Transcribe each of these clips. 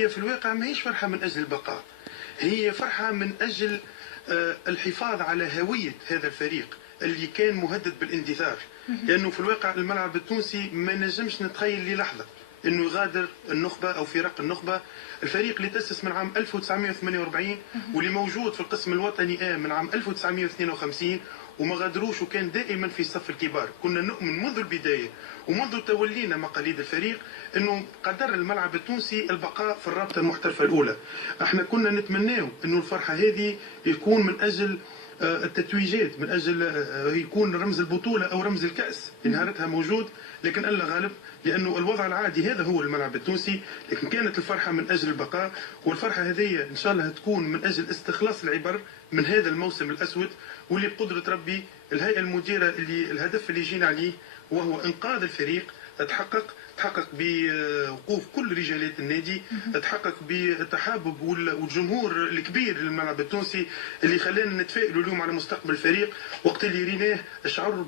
هي في الواقع ما هيش فرحة من أجل البقاء، هي فرحة من أجل الحفاظ على هوية هذا الفريق اللي كان مهدد بالاندثار. لأنه في الواقع الملعب التونسي ما نجمش نتخيل للحظة أنه يغادر النخبة أو فرق النخبة. الفريق اللي تأسس من عام 1948 واللي موجود في القسم الوطني من عام 1952 وما غادروش، وكان دائما في صف الكبار. كنا نؤمن منذ البداية ومنذ تولينا مقاليد الفريق انه قدر الملعب التونسي البقاء في الرابطة المحترفة الأولى. احنا كنا نتمناه انه الفرحة هذه يكون من أجل التتويجات، من أجل يكون رمز البطولة أو رمز الكأس نهارتها موجود، لكن الله غالب، لأنه الوضع العادي هذا هو الملعب التونسي. لكن كانت الفرحة من أجل البقاء، والفرحة هذه إن شاء الله تكون من أجل استخلاص العبر من هذا الموسم الأسود، واللي بقدرة ربي الهيئة المديرة اللي الهدف اللي جينا عليه وهو إنقاذ الفريق تحقق بوقوف كل رجالات النادي، تحقق بالتحابب والجمهور الكبير للملعب التونسي اللي خلانا نتفائلوا اليوم على مستقبل الفريق. وقت اللي ريناه الشعور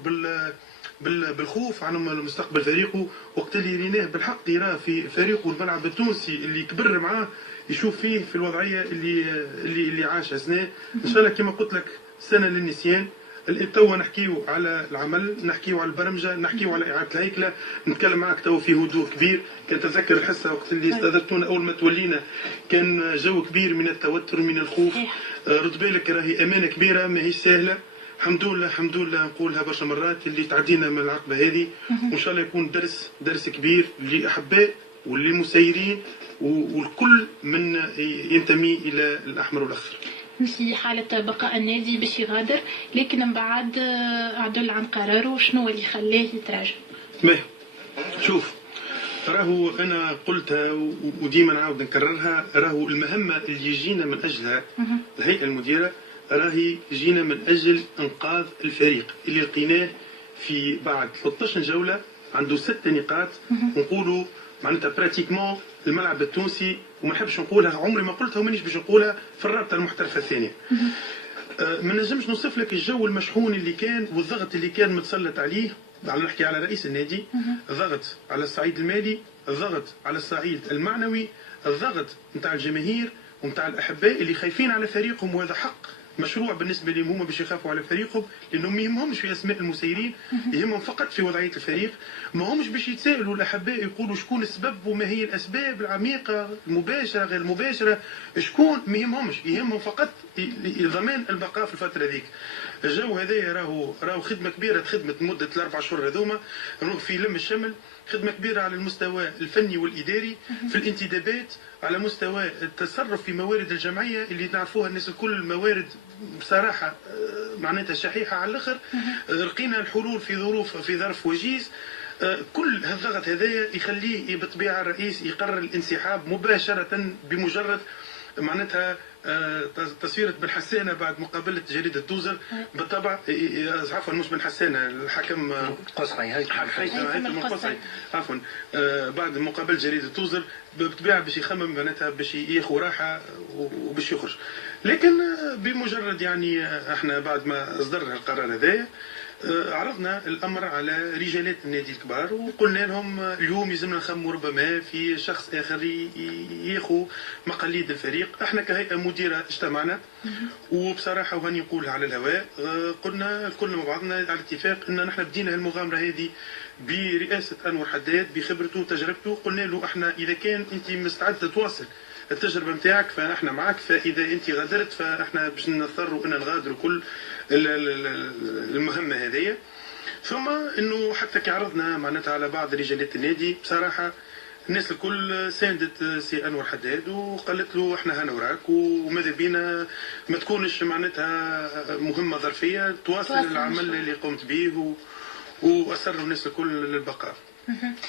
بالخوف على مستقبل فريقه، وقت اللي ريناه بالحق يراه في فريقه الملعب التونسي اللي كبر معاه، يشوف فيه في الوضعيه اللي عاشها سنه. ان شاء الله كما قلت لك سنه للنسيان. توا نحكيو على العمل، نحكيو على البرمجه، نحكيو على اعاده الهيكله. نتكلم معك توا في هدوء كبير. كان تذكر الحصه وقت اللي استضفتونا اول ما تولينا كان جو كبير من التوتر من الخوف. رد بالك راهي امانه كبيره ماهيش سهله. الحمد لله الحمد لله نقولها برشا مرات اللي تعدينا من العقبه هذه، وان شاء الله يكون درس كبير للاحباء والمسيرين والكل من ينتمي الى الاحمر والاخضر. في حالة بقاء النادي باش يغادر، لكن من بعد عدل عن قراره، شنو اللي خلاه يتراجع؟ شوف، راهو انا قلتها وديما نعاود نكررها، راهو المهمه اللي جينا من اجلها الهيئه المديره راهي جينا من اجل انقاذ الفريق اللي لقيناه في بعد 13 جوله عنده 6 نقاط. ونقولوا معناتها براتيكمون الملعب التونسي، وما نحبش نقولها، عمري ما قلتها ومانيش باش نقولها، في الرابطه المحترفه الثانيه. ما نجمش نوصف لك الجو المشحون اللي كان والضغط اللي كان متسلط عليه. نحكي على رئيس النادي، الضغط على الصعيد المالي، الضغط على الصعيد المعنوي، الضغط نتاع الجماهير ونتاع الاحباء اللي خايفين على فريقهم، وهذا حق مشروع بالنسبه لهم هما باش يخافوا على فريقهم، لانهم ما يهمهمش في اسماء المسيرين، يهمهم فقط في وضعيه الفريق. ما همش باش يتسائلوا الاحباء يقولوا شكون السبب وما هي الاسباب العميقه المباشره غير المباشره، شكون، ما يهمهمش، يهمهم فقط ضمان البقاء في الفتره ذيك. الجو هذايا راهو خدمه كبيره تخدمت مده ال4 شهور هذوما، في لم الشمل، خدمه كبيره على المستوى الفني والاداري، في الانتدابات، على مستوى التصرف في موارد الجمعيه اللي نعرفوها الناس الكل، موارد بصراحه معناتها شحيحه على الاخر. لقينا الحلول في ظرف وجيز. كل هالضغط هذايا يخليه بطبيعه الرئيس يقرر الانسحاب مباشره بمجرد معناتها تصويرة بن حسانة بعد مقابلة جريدة توزر. بالطبع عفوا مش بن حسانة، الحكم قصعي هيثم القصعي عفوا، بعد مقابلة جريدة توزر بالطبيعة باش يخمم معناتها باش ياخذ راحة وباش يخرج. لكن بمجرد يعني احنا بعد ما اصدرنا القرار هذا عرضنا الامر على رجالات النادي الكبار وقلنا لهم اليوم يلزمنا نخموا ربما في شخص اخر ياخذ مقاليد الفريق. احنا كهيئه مديره اجتمعنا وبصراحه وهاني نقولها على الهواء، قلنا الكل مع بعضنا على اتفاق ان نحن بدينا المغامره هذه برئاسه انور حداد بخبرته وتجربته. قلنا له احنا اذا كان انت مستعد تواصل التجربه نتاعك فاحنا معك، فاذا انت غادرت فاحنا باش نضطروا ان نغادروا كل المهمه هذه. ثم انه حتى كي عرضنا معناتها على بعض رجالات النادي، بصراحه الناس الكل ساندت سي انور حداد وقالت له احنا هنا وراك وماذا بينا ما تكونش معناتها مهمه ظرفيه، تواصل العمل اللي قمت به واصروا الناس الكل للبقاء.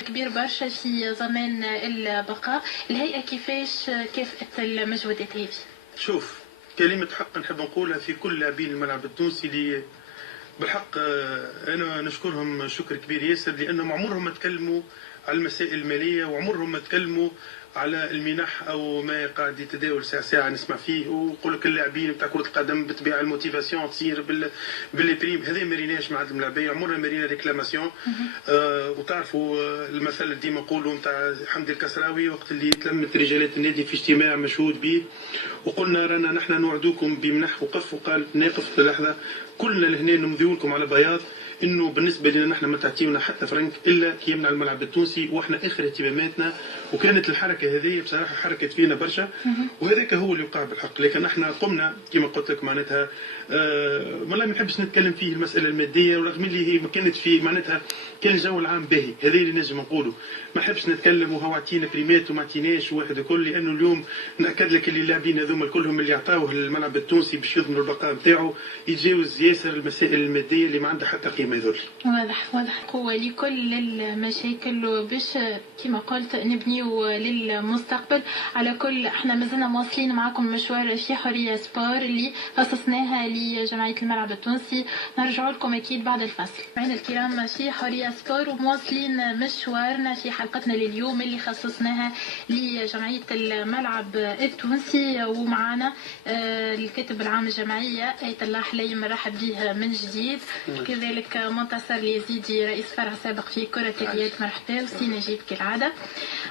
كبير برشا في ضمان البقاء. الهيئة كيفاش كافأت المجهودات هذه؟ شوف، كلمة حق نحب نقولها في كل لاعبين الملعب التونسي اللي بالحق أنا نشكرهم شكر كبير ياسر، لأنهم عمرهم ما تكلموا على المسائل الماليه، وعمرهم ما تكلموا على المنح او ما قاعد يتداول ساعه ساعه نسمع فيه، ويقول لك اللاعبين بتاع كره القدم بالطبيعه الموتيفاسيون تصير باللي بريم. هذا ما ريناش مع الملاعبيه، عمرنا ما رينا ريكلاماسيون. وتعرفوا المثل اللي ديما نقولوا نتاع حمدي الكسراوي وقت اللي تلمت رجالات النادي في اجتماع مشهود به وقلنا رانا نحن نوعدوكم بمنح وقف، وقال ناقف لحظه كلنا لهنا نمضيو لكم على بياض انه بالنسبه لنا نحن ما تعطيونا حتى فرنك الا كي يمنع الملعب التونسي، واحنا اخر اهتماماتنا. وكانت الحركه هذه بصراحه حركت فينا برشا، وهذاك هو اللي وقع بالحق. لكن احنا قمنا كما قلت لك معناتها والله ما نحبش نتكلم فيه المساله الماديه، ورغم اللي هي ما كانت في معناتها كان الجو العام باهي، هذا اللي نجم نقوله. ما نحبش نتكلم وهو عطينا بريمات وما عطيناش واحد الكل، لانه اليوم ناكد لك اللي اللاعبين هذوما كلهم اللي عطاوه الملعب التونسي باش يضمنوا البقاء نتاعو يتجاوز ياسر المسائل الماديه اللي ما عندها حتى قيمه يذل. واضح قوه لكل المشاكل باش كما قلت نبنيو للمستقبل. على كل احنا مازلنا مواصلين معكم مشوار في حريه سبور اللي خصصناها لجمعيه الملعب التونسي، نرجع لكم اكيد بعد الفصل. معنا الكرام في حريه سبور ومواصلين مشوارنا في حلقتنا لليوم اللي خصصناها لجمعيه الملعب التونسي، ومعنا الكاتب العام الجمعيه آية الله حليم، مرحب به من جديد. كذلك منتصر اليزيدي رئيس فرع سابق في كره اليد، مرحبا. وسي نجيب كالعاده.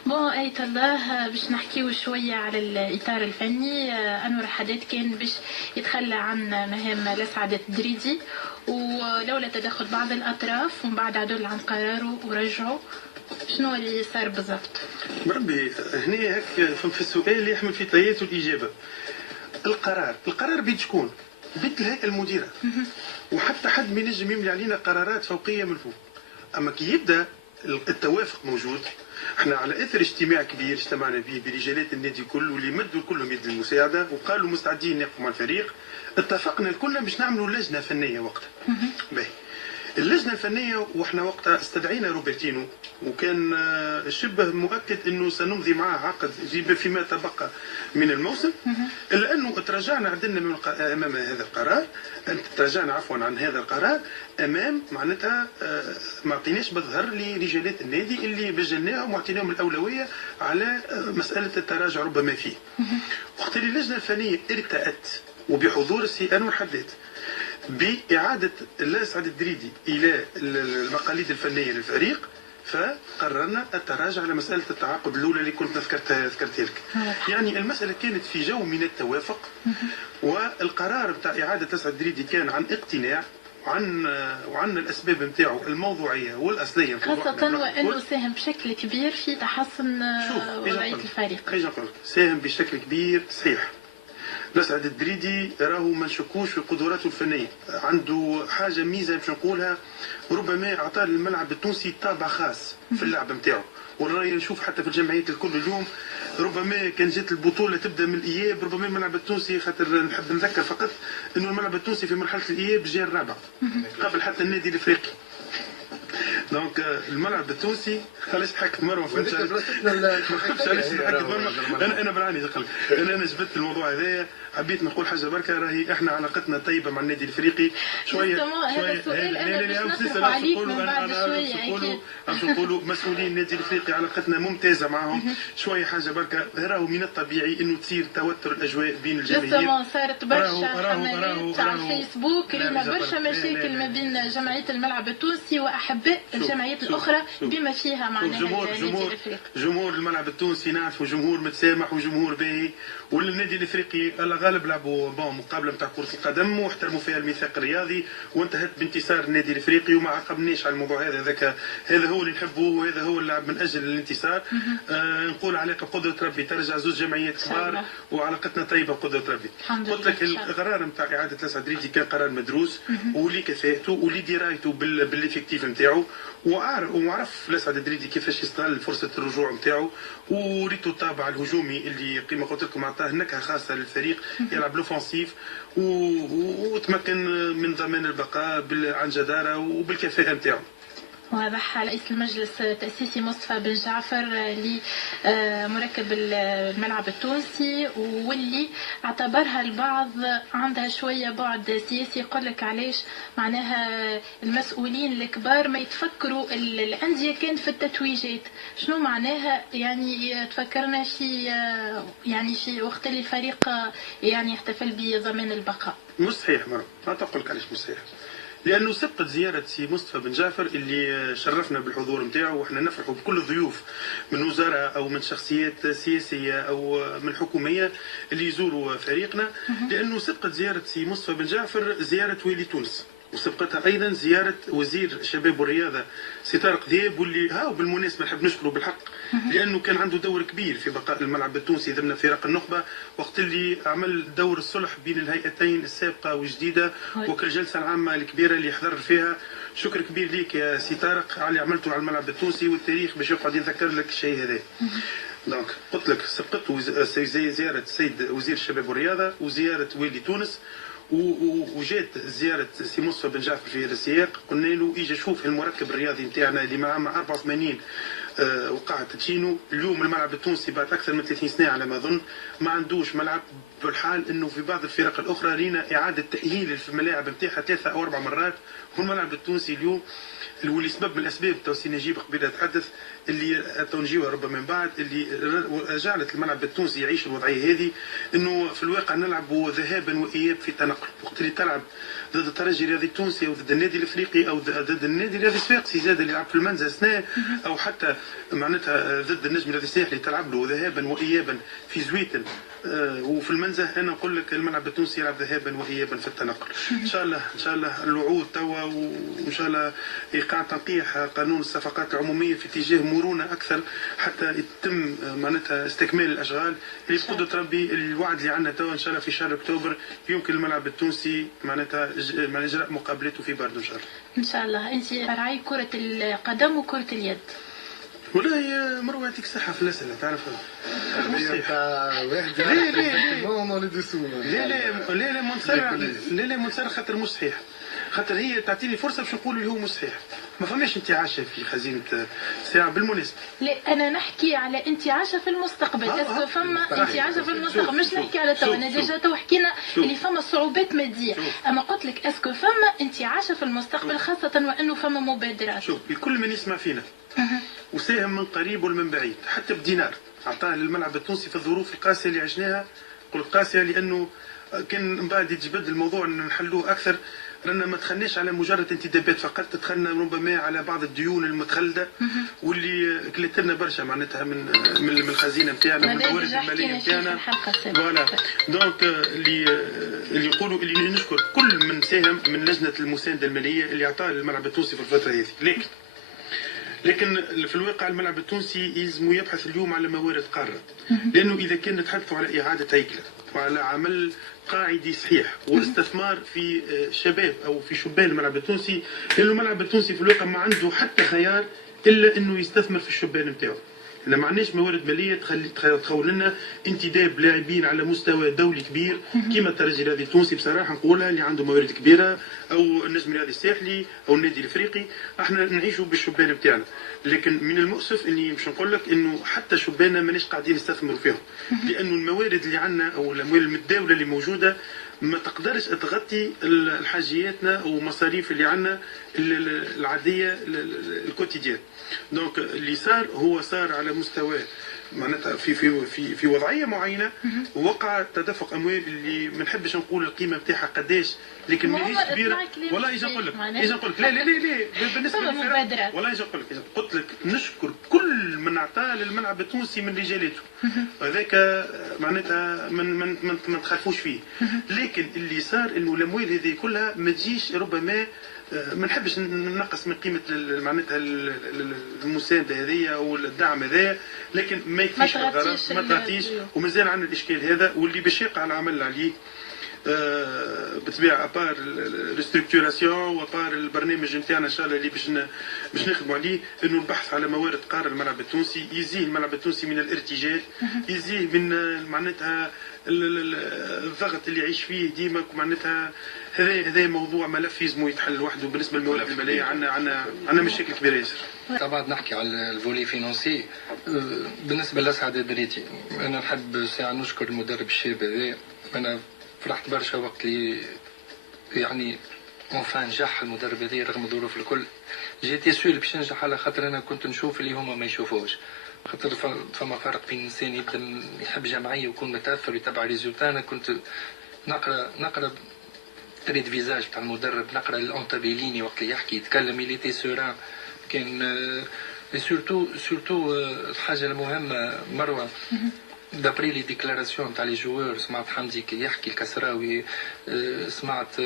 بون آية الله، باش نحكيو شويه على الاطار الفني. انور حداد كان باش يتخلى عن مهام لسعد الدريدي، ولولا تدخل بعض الاطراف ومن بعد عدول عن قراره ورجعوا. شنو اللي صار بالضبط؟ بربي هنا هيك في السؤال اللي يحمل في طياته الاجابه. القرار بيد شكون؟ بيد الهيئه المديره. وحتى حد ما ينجم يملي علينا قرارات فوقيه من فوق. اما كي يبدا التوافق موجود، احنا على اثر اجتماع كبير اجتمعنا به برجالات النادي كله واللي مدوا كلهم يد المساعده وقالوا مستعدين يقفوا مع الفريق. اتفقنا الكل باش نعملوا لجنه فنيه وقتها. باهي اللجنه الفنيه، واحنا وقتها استدعينا روبرتينو، وكان شبه مؤكد انه سنمضي معه عقد فيما تبقى من الموسم، الا انه تراجعنا عدلنا امام هذا القرار، تراجعنا عفوا عن هذا القرار امام معناتها ما عطيناش بالظهر لرجالات النادي اللي بجلناهم واعطيناهم الاولويه على مساله التراجع ربما فيه. وقت اللي اللجنه الفنيه ارتأت وبحضور السي انور حداد بإعادة سعد الدريدي إلى المقاليد الفنية للفريق، فقررنا التراجع على مسألة التعاقد الأولى اللي كنت ذكرتها لك. يعني المسألة كانت في جو من التوافق، والقرار بتاع إعادة سعد الدريدي كان عن اقتناع وعن الأسباب نتاعو الموضوعية والأصلية، خاصة وأنه ساهم بشكل كبير في تحسن وضعية الفريق. ساهم بشكل كبير صحيح. لسعد الدريدي راهو ما نشكوش في قدراته الفنيه، عنده حاجه ميزه باش نقولها، ربما اعطى الملعب التونسي طابع خاص في اللعب نتاعو. والراي نشوف حتى في الجمعيات الكل اليوم، ربما كان جات البطوله تبدا من الاياب، ربما الملعب التونسي، خاطر نحب نذكر فقط انه الملعب التونسي في مرحله الاياب جاء الرابع قبل حتى النادي الافريقي. دونك الملعب التونسي خلاص حكت مره ما فهمتش انا بالعاني دقلك انا جبت الموضوع هذايا، حبيت نقول حاجه بركه، راهي احنا علاقتنا طيبه مع النادي الافريقي شويه. هذا السؤال انا باش نطرح عليك من بعد شويه اكيد. باش نقولوا مسؤولين النادي الافريقي علاقتنا ممتازه معهم شويه. حاجه بركه راهو من الطبيعي انه تصير توتر الاجواء بين الجماهير. صارت برشا حملات على الفيسبوك، لنا برشا مشاكل ما بين جمعيه الملعب التونسي واحباء الجمعيات الاخرى بما فيها معناها النادي الافريقي. جمهور الملعب التونسي نعرفوا جمهور متسامح وجمهور باهي، والنادي الافريقي على غالب لعبوا مقابله نتاع كره القدم واحترموا فيها الميثاق الرياضي وانتهت بانتصار النادي الافريقي، وما عقبناش على الموضوع هذا. هذا هو اللي نحبوه وهذا هو اللعب من اجل الانتصار. نقول علاقه بقدره ربي، ترجع زوج جمعيات كبار وعلاقتنا طيبه بقدره ربي. قلت لك القرار نتاع اعاده لسعد الدريدي كان قرار مدروس ولي كفاءته ولي درايته بالافكتيف نتاعو، وعرف لسعد الدريدي كيفاش يستغل فرصه الرجوع نتاعو، وريتو الطابع الهجومي اللي كما قلت لكم اعطاه نكهه خاصه للفريق، يلعب لوفونسيف وتمكن من ضمان البقاء عن جداره وبالكفاءه نتاعو. واضح. رئيس المجلس التأسيسي مصطفى بن جعفر اللي مركب الملعب التونسي، واللي اعتبرها البعض عندها شوية بعد سياسي. يقول لك علاش معناها المسؤولين الكبار ما يتفكروا الأندية كان في التتويجات، شنو معناها؟ يعني تفكرنا في وقت اللي الفريق يعني يحتفل بضمان البقاء. مستحيل مرة، ما تقول لك علاش مستحيل، لانه سبقت زياره سي مصطفى بن جعفر اللي شرفنا بالحضور نتاعو، وإحنا نفرحوا بكل الضيوف من وزراء او من شخصيات سياسيه او من حكوميه اللي يزوروا فريقنا، لانه سبقت زياره سي مصطفى بن جعفر زياره والي تونس، وسبقتها ايضا زياره وزير الشباب والرياضه سي طارق ذياب، واللي بالمناسبه نحب نشكره بالحق لانه كان عنده دور كبير في بقاء الملعب التونسي ضمن فرق النخبه، وقت اللي عمل دور الصلح بين الهيئتين السابقه والجديده وكالجلسه العامه الكبيره اللي حضر فيها. شكر كبير ليك يا سي طارق على اللي عملته على الملعب التونسي، والتاريخ باش يقعد يذكر لك الشيء هذا. دونك قلت لك سبقت زياره السيد وزير الشباب والرياضه وزياره والي تونس، وجات زياره سي مصطفى بن جعفر في هذا السياق. قلنا له اجا شوف المركب الرياضي نتاعنا اللي مع 84 وقع تشينو. اليوم الملعب التونسي بعد اكثر من 30 سنه على ما اظن ما عندوش ملعب، بالحال انه في بعض الفرق الاخرى لينا اعاده تاهيل في الملاعب نتاعها 3 أو 4 مرات. والملعب التونسي اليوم اللي سبب من الاسباب توسي نجيب قبيله تحدث اللي تنجيوها ربما من بعد اللي جعلت الملعب التونسي يعيش الوضعيه هذه، انه في الواقع نلعب ذهابا واياب في تنقل. وقت اللي تلعب ضد الترجي الرياضي التونسي او ضد النادي الافريقي او ضد النادي الرياضي الصفاقسي زاد اللي يلعب في المنزه سنه، او حتى معناتها ضد النجم الرياضي الساحلي تلعب له ذهابا وايابا في زويتن وفي المنزه، انا نقول لك الملعب التونسي يلعب ذهابا وايابا في التنقل. ان شاء الله الوعود توا، وان شاء الله ايقاع تنقيح قانون الصفقات العموميه في اتجاه مرونه اكثر حتى يتم معناتها استكمال الاشغال اللي بقدره ربي. الوعد اللي عندنا توا ان شاء الله في شهر اكتوبر يمكن الملعب التونسي معناتها اجراء مقابلته في باردو ان شاء الله. ان شاء الله. انت راعي كره القدم وكره اليد. والله يا مروه يعطيك الصحه في الاسئله تعرفها. لا منصر خاطر مش صحيح، خاطر هي تعطيني فرصه باش نقول اللي هو مش صحيح. ما فماش انت عايشه في خزينه ساعه بالمناسبه. لا انا نحكي على انت عايشه في المستقبل. اسكو فما انت عايشه في المستقبل، مش نحكي على تو. انا ديجا تو حكينا اللي فما صعوبات ماديه، اما قلت لك اسكو فما انت عايشه في المستقبل، خاصه وانه فما مبادرات. شوف الكل من يسمع فينا وساهم من قريب ومن بعيد حتى بدينار عطاه للملعب التونسي في الظروف القاسيه اللي عشناها. قلت قاسيه لانه كان من بعد يتجبد الموضوع نحلوه اكثر، لأن ما دخلناش على مجرد انتدابات فقط، دخلنا ربما على بعض الديون المتخلده واللي كلت لنا برشا معناتها من الخزينه نتاعنا من الموارد الماليه نتاعنا. فوالا دونك اللي يقولوا اللي نشكر كل من ساهم من لجنه المسانده الماليه اللي عطاه للملعب التونسي في الفتره هذه. لكن في الواقع الملعب التونسي يلزم يبحث اليوم على موارد قاره، لانه اذا كان نتحدثوا على اعاده هيكله وعلى عمل قاعدي صحيح واستثمار في شباب او في شبان الملعب التونسي، لانه الملعب التونسي في الواقع ما عنده حتى خيار الا انه يستثمر في الشبان نتاعو. احنا ما عندناش موارد ماليه تخول لنا انتداب لاعبين على مستوى دولي كبير كيما الترجي الرياضي التونسي بصراحه نقولها اللي عنده موارد كبيره، او النجم الرياضي الساحلي او النادي الافريقي. احنا نعيشوا بالشبان بتاعنا، لكن من المؤسف اني باش نقول لك انه حتى شباننا ماناش قاعدين نستثمروا فيهم، لانه الموارد اللي عندنا او الاموال المتداوله اللي موجوده ما تقدرش تغطي الحاجياتنا ومصاريف اللي عندنا العاديه الكوتيديان. دونك اللي صار على مستوى معناتها في وضعيه معينه، وقع تدفق اموال اللي ما نحبش نقول القيمه نتاعها قداش، لكن ماهيش كبيره. والله اجي نقول لك لا بالنسبه للفرق والله اجي نقول لك قلت لك نشكر كل من اعطاه للملعب التونسي من رجالته، هذاك معناتها ما تخافوش فيه. لكن اللي صار انه الاموال هذه كلها ما تجيش ربما ما نحبش ننقص من قيمه معناتها المسانده هذه او الدعم هذا، لكن ما يكفيش ما تغطيش ومازال عندنا الاشكال هذا، واللي باش يقع العمل عليه بالطبيعه ابار ريستركتوراسيون وابار البرنامج نتاعنا ان شاء الله اللي باش نخدموا عليه، انه البحث على موارد قاره الملعب التونسي، يزيه الملعب التونسي من الارتجال، يزيه من معناتها الضغط اللي يعيش فيه ديما معناتها هذا موضوع ملف يلزم يتحل لوحده. بالنسبه للموارد الماليه عندنا مشاكل كبيره ياسر. طبعا نحكي على الفولي فينانسي. بالنسبه لأسعد دريتي، انا نحب ساعه نشكر المدرب الشاب هذا. انا فرحت برشا وقت اللي يعني اونفان نجح المدرب هذا رغم الظروف الكل. جيتي سؤال باش ننجح على خاطر انا كنت نشوف اللي هما ما يشوفوش. خاطر فما فرق بين انسان يبدا يحب جمعيه ويكون متاثر ويتبع ريزولتا. انا كنت نقرا تريد فيزاج تاع المدرب، نقرا الانتابيليني وقت اللي يحكي يتكلم اللي تي سوران. كان سورتو الحاجه المهمه مروه دابري لي ديكلاراسيون تاع لي جوور. سمعت حمدي كي يحكي الكسراوي، سمعت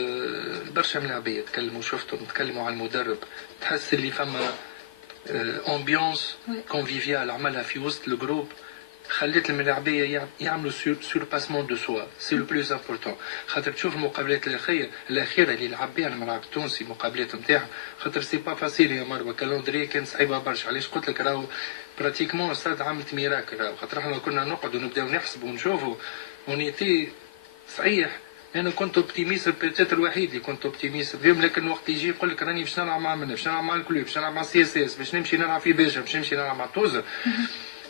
برشا من العباد تكلموا، شفتهم تكلموا على المدرب. تحس اللي فما امبيونس كونفيفيال عملها في وسط الجروب، خلت الملاعبيه يعملوا سورباسمون دو سوا. سي لو بلوز امبورطون. خاطر تشوف المقابلات الاخيره اللي لعب بها الملعب التونسي، المقابلات نتاعها، خاطر سي با فاسيل يا مروه. كالوندري كان صعيبه برشا. علاش قلت لك راهو براتيكمون استاد عملت ميراكل. راهو خاطر احنا كنا نقعدوا نبداو نحسبوا ونشوفوا ونيتي صحيح. انا كنت اوبتيميست بيتيتر الوحيد اللي كنت اوبتيميست فيهم، لكن وقت يجي يقول لك راني باش نلعب مع باش نلعب مع الكلوب، باش نلعب مع سي اس اس، باش نمشي نلعب في بيجا، باش نمشي نلعب مع توزر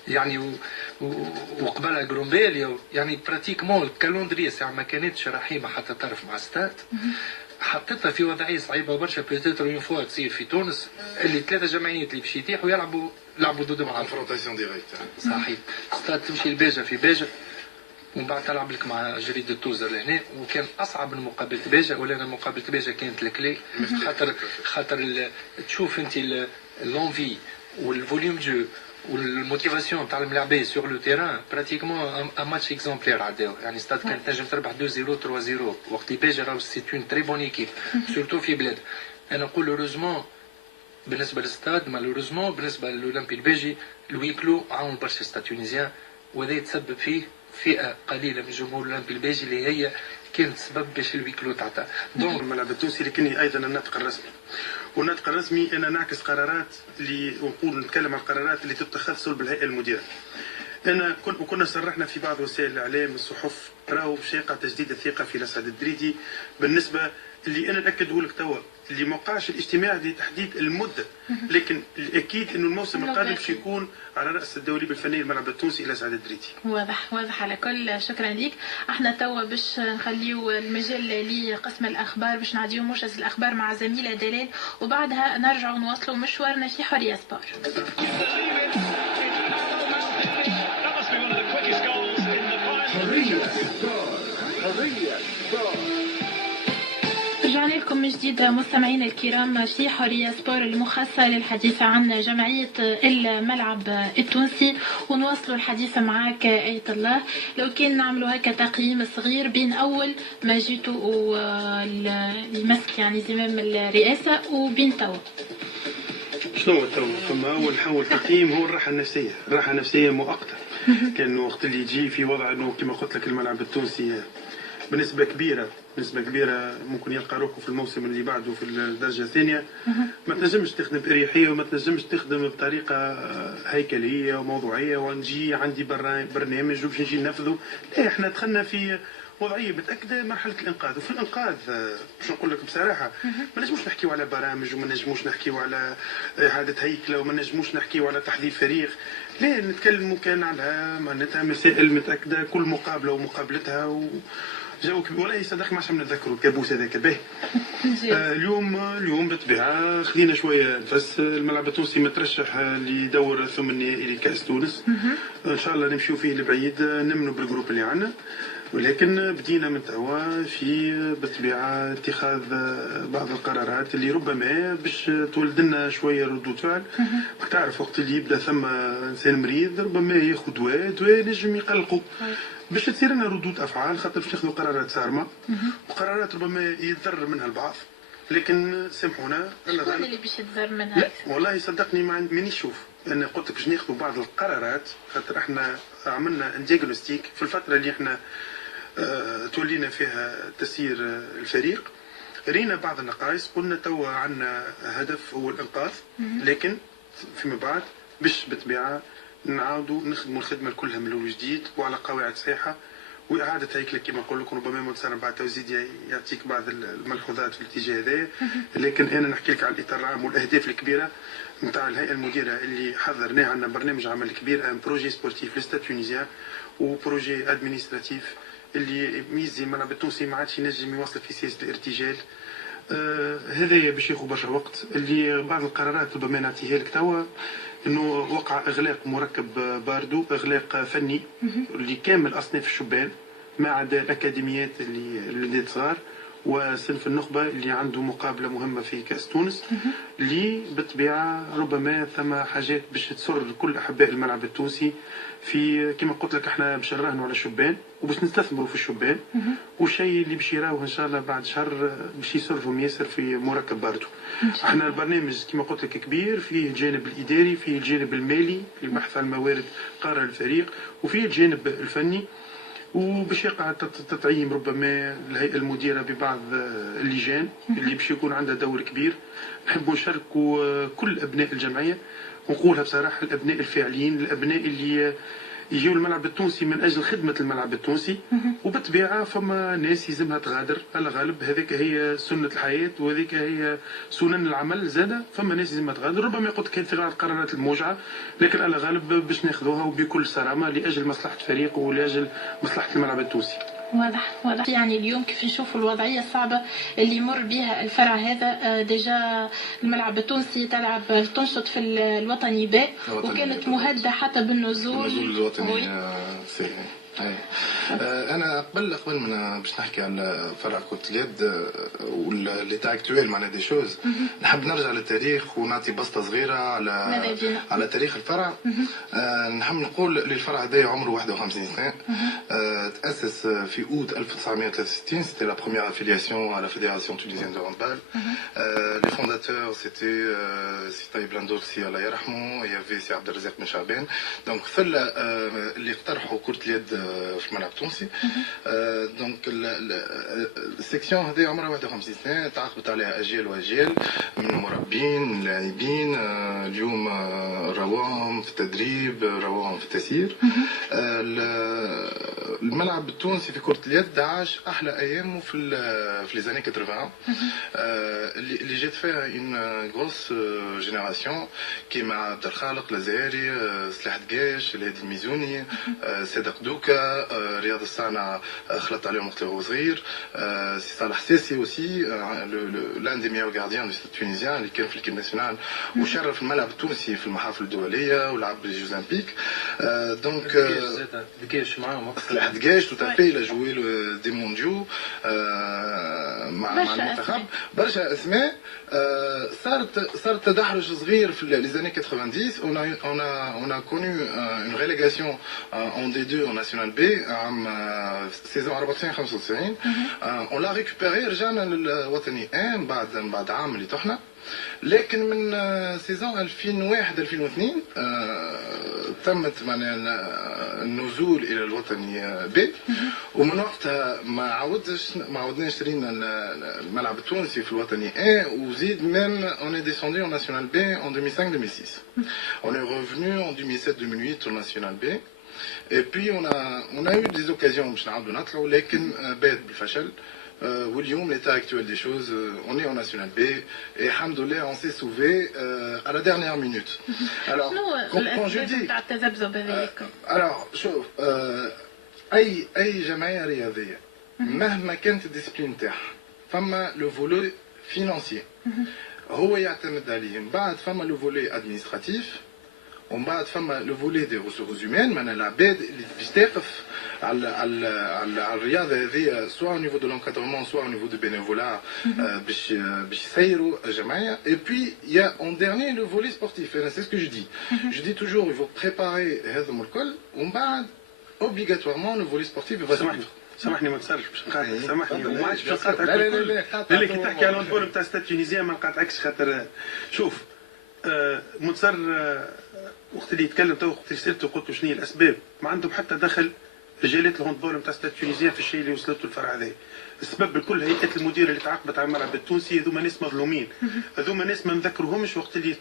يعني وقبلها جرومبيل. يعني براتيكمون الكالندري ساعه ما كانتش رحيمه حتى طرف مع ستاد. حطيتها في وضعيه صعيبه برشا. بيتيتر اون فوا تصير في تونس اللي 3 جمعيات اللي باش يتيحوا يلعبوا ضد بعض. كونفرونتاسيون ديريكت. صحيح. ستاد تمشي لبيجا في بيجا ومن بعد تلعب لك مع جريدة توزر لهنا. وكان اصعب من مقابله بيجا، ولا مقابله بيجا كانت الكلي. خاطر تشوف انت لونفي والفوليوم جو والموتيفاسيون تاع الملاعبيه سور لو تيران. براتيكمون ان ماتش اكزومبلير عداو. يعني ستاد كانت تنجم تربح 2-0 3-0 وقت بيجا راهو سي اون تري بون ايكيب سورتو في بلاد. انا نقول اوروزمون بالنسبه للستاد، مالوروزمون بالنسبه للاولمبي البيجي الويكلو عاون برشا ستاد تونيزيان، وهذا يتسبب فيه فئه قليله من جمهور الاولمبي البيجي اللي هي كانت سبب باش الويكلو تعطى. دونك الملعب التونسي لكني ايضا الناطق الرسمي. والناطق الرسمي انا نعكس قرارات اللي ونقول نتكلم عن القرارات اللي تتخذ صلب الهيئه المديره. انا كنا صرحنا في بعض وسائل الاعلام الصحف راهو باش يقع تجديد الثقه في الأسعد الدريدي. بالنسبه اللي انا ناكده لك توا اللي ما وقعش الاجتماع لتحديد المده، لكن الاكيد انه الموسم القادم باش يكون على راس الدوري الفني الملعب التونسي الى سعد الدريدي. واضح على كل. شكرا ليك. احنا توا باش نخليو المجال لقسم الاخبار باش نعديو موجز الاخبار مع زميله دلال، وبعدها نرجعوا نواصلوا مشوارنا في حريه سبور. رجعنا لكم من جديد مستمعينا الكرام في حرية سبور المخصصة للحديث عن جمعية الملعب التونسي، ونواصلوا الحديث معك آية الله. لو كان نعملوا هكا تقييم صغير بين أول ما جيتوا لمسك يعني زمام الرئاسة وبين توا. شنو توا؟ فما أول تقييم هو الراحة النفسية. الراحة النفسية مؤقتة. كان وقت اللي يجي في وضع أنه كما قلت لك الملعب التونسي بنسبة كبيرة ممكن يلقى روحه في الموسم اللي بعده في الدرجة الثانية. ما تنجمش تخدم بأريحية وما تنجمش تخدم بطريقة هيكلية وموضوعية ونجي عندي برنامج وباش نجي ننفذه. لا، احنا دخلنا في وضعية متأكدة مرحلة الإنقاذ. وفي الإنقاذ باش نقول لك بصراحة ما نجموش نحكيو على برامج وما نجموش نحكيو على إعادة هيكلة وما نجموش نحكيو على تحضير فريق. لا، نتكلموا كان على معناتها مسائل متأكدة كل مقابلة ومقابلتها جاوك ولا يصدق ما عادش نتذكروا الكابوس هذاك به. اليوم بالطبيعه خلينا شويه نفس. الملعب التونسي مترشح لدور ثم النهائي لكاس تونس. ان شاء الله نمشيو فيه لبعيد، نمنوا بالجروب اللي عندنا، ولكن بدينا من توا في بالطبيعه اتخاذ بعض القرارات اللي ربما باش تولد لنا شويه ردود فعل. تعرف وقت اللي يبدا ثم انسان مريض ربما ياخذ دواء نجم يقلقوا باش تصير لنا ردود افعال، خاطر باش ناخذوا قرارات صارمه وقرارات ربما يتضرر منها البعض. لكن سامحونا شكون اللي باش يتضرر منها؟ لا والله صدقني مانيش نشوف. انا قلت لك باش ناخذوا بعض القرارات خاطر احنا عملنا دياغنوستيك في الفتره اللي احنا تولينا فيها تسيير الفريق. رينا بعض النقائص، قلنا توا عندنا هدف هو الانقاذ، لكن فيما بعد باش بالطبيعه نعاودوا نخدموا الخدمه كلها من اول وجديد وعلى قواعد صحيحه واعاده هيكله كما نقول لكم. ربما متصرف بعد توزيد يعطيك بعض الملحوظات في الاتجاه هذا، لكن انا نحكي لك على الاطار العام والاهداف الكبيره نتاع الهيئه المديره اللي حضرناه. عندنا برنامج عمل كبير، ان بروجي سبورتيف لستاد تونيزيان وبروجي ادمينستراتيف اللي يميز الملعب التونسي ما عادش ينجم يواصل في سياسه الارتجال. هذايا باش ياخذ برشا وقت. اللي بعض القرارات ربما نعطيها لك توا، انه وقع اغلاق مركب باردو، اغلاق فني لكامل اصناف الشبان ما عدا الاكاديميات اللي صغار وصنف النخبه اللي عنده مقابله مهمه في كاس تونس، اللي بالطبيعه ربما ثم حاجات باش تسر كل احباء الملعب التونسي. في كما قلت لك احنا باش نراهنوا على الشبان وباش نستثمروا في الشبان، والشيء اللي باش يراوه ان شاء الله بعد شهر باش يسرهم ياسر في مركب باردو. احنا البرنامج كما قلت لك كبير، فيه الجانب الاداري، فيه الجانب المالي للبحث عن الموارد قارة الفريق، وفيه الجانب الفني. وباش يقع تطعيم ربما الهيئه المديره ببعض اللجان اللي باش يكون عندها دور كبير. نحبوا نشاركوا كل ابناء الجمعيه، ونقولها بصراحه الابناء الفاعلين، الابناء اللي يجيو الملعب التونسي من اجل خدمه الملعب التونسي. وبالطبيعه فما ناس يلزمها تغادر على غالب، هذيك هي سنه الحياه وهذيك هي سنن العمل. زاده فما ناس يلزمها تغادر، ربما قلت كانت في القرارات الموجعه، لكن على غالب باش ناخذوها وبكل صرامه لاجل مصلحه الفريق ولاجل مصلحه الملعب التونسي. واضح. يعني اليوم كيف نشوفوا الوضعيه الصعبه اللي يمر بها الفرع هذا. ديجا الملعب التونسي تلعب تنشط في الوطني ب، وكانت مهدده حتى بالنزول الوطني. انا قبل من باش نحكي على فرع كرة اليد والليتا اكتويل معنا دي شوز، نحب نرجع للتاريخ ونعطي بسطه صغيره على تاريخ الفرع. نحب نقول للفرع هذا عمره 51 سنه. تاسس في اوت 1963. c'était la première affiliation à la fédération tunisienne de handball. Les fondateurs c'était Taïb Landorsi الله يرحمه، يافي سي عبد الرزاق بن شعبان. دونك اللي اقترحوا كرة اليد في الملعب التونسي. دونك السيكسيون هذه عمرها 51 سنه، تعاقبت عليها اجيال واجيال من المربين من اللاعبين. اليوم رواهم في التدريب، رواهم في التسيير. الملعب التونسي في كرة اليد عاش احلى ايامه في لي زاني 80 اللي جات فيها اون غروس جينيراسيون كيما عبد الخالق الازهري، سلاح دقاش، الهادي الميزوني، صادق دوكا، رياض الصانع خلط عليهم وقت هو صغير، سي صالح سيسي اوسي لان دي ميور غارديان دو ستاد تونيزيان اللي كان في الكيب ناسيونال وشرف الملعب التونسي في المحافل الدوليه ولعب لي جوز اولمبيك. دونك دقاش معاهم سلاح دقاش تو تافي لا جوي دي مونديو مع المنتخب. برشا اسماء. صارت تدحرج صغير في لي زاني 90. on a connu une relégation en D2 en National B عام سيزون 94 95. on l'a récupéré رجعنا للوطني 1 بعد عام اللي طحنا. لكن من سيزون 2001 2002 تمت النزول الى الوطني ب، ومن وقتها ما عودناش شرينا الملعب التونسي في الوطني 1. وزيد même on est descendu en National B en 2005-2006. on est revenu en 2007-2008 au National B. Et puis on a eu des occasions باش نعاودوا نطلعوا، لكن بات بالفشل. واليوم l'état actuel des choses, on est en National B et alhamdoulilah on s'est sauvé à la dernière minute. Alors quand je dis alors شوف اي جمعيه رياضيه مهما كانت الديسبلين تاعها فما لو فولي فينانسيي هو يعتمد عليه. من بعد فما لو فولي ادمينستراتيف، ومن بعد فما لو فولي دي ريسورس هيومان، معناها العباد اللي باش تقف على الرياضه هذه سواء au niveau de l'encadrement soit au niveau du bénévolat باش يسيروا الجمعيه. Et puis il y a en dernier le volet sportif. C'est ce que je dis. Je dis toujours il faut préparer هذم الكل، ومن بعد obligatoirement le volet sportif va suivre. سامحني ما تصرفش باش نقاطعك، سامحني وما عادش باش نقاطعك. لا كي تحكي على الفول نتاع ستاد تونيزيان ما نقاطعكش، خاطر شوف منتصر وقت اللي يتكلم تو وقت اللي سالته قلت له شنو هي الاسباب، ما عندهم حتى دخل رجالات الهاندبول نتاع ستاد تونيزيان في الشيء اللي وصلته الفرع هذا. السبب الكل هيئات المديره اللي تعاقبت على الملعب التونسي، هذوما ناس مظلومين، هذوما ناس ما نذكرهمش وقت اللي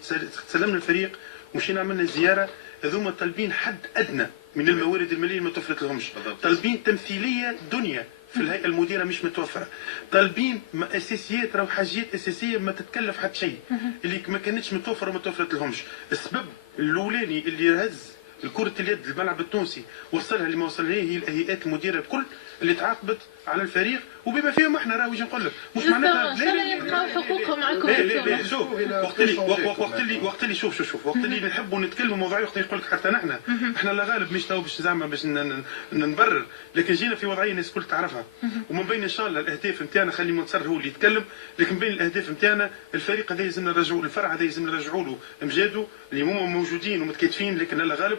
تسلمنا الفريق ومشينا عملنا زياره. هذوما طالبين حد ادنى من الموارد الماليه اللي ما توفرت لهمش، طالبين تمثيليه دنيا في الهيئه المديره مش متوفره، طالبين اساسيات راهو حاجات اساسيه ما تتكلف حتى شيء اللي ما كانتش متوفره وما توفرت لهمش. السبب الاولاني اللي هز الكرة اليد الملعب التونسي وصلها اللي ما وصلها هي الهيئات المديره الكل اللي تعاقبت على الفريق وبما فيهم احنا راهو يجي نقول لك مش معناتها ان شاء الله يلقاو حقوقهم معكم. لا شوف وقت اللي شوف وقت اللي نحبوا نتكلموا موضوعي وقت يقول لك حتى احنا لا غالب مش تو باش زعما باش نبرر، لكن جينا في وضعيه الناس الكل تعرفها، ومن بين ان شاء الله الاهداف نتاعنا خلي منتصر هو اللي يتكلم، لكن بين الاهداف نتاعنا الفريق هذا لازم نرجعوا الفرع هذا لازم نرجعوا له امجاده اللي هما موجودين ومتكاتفين، لكن لا غالب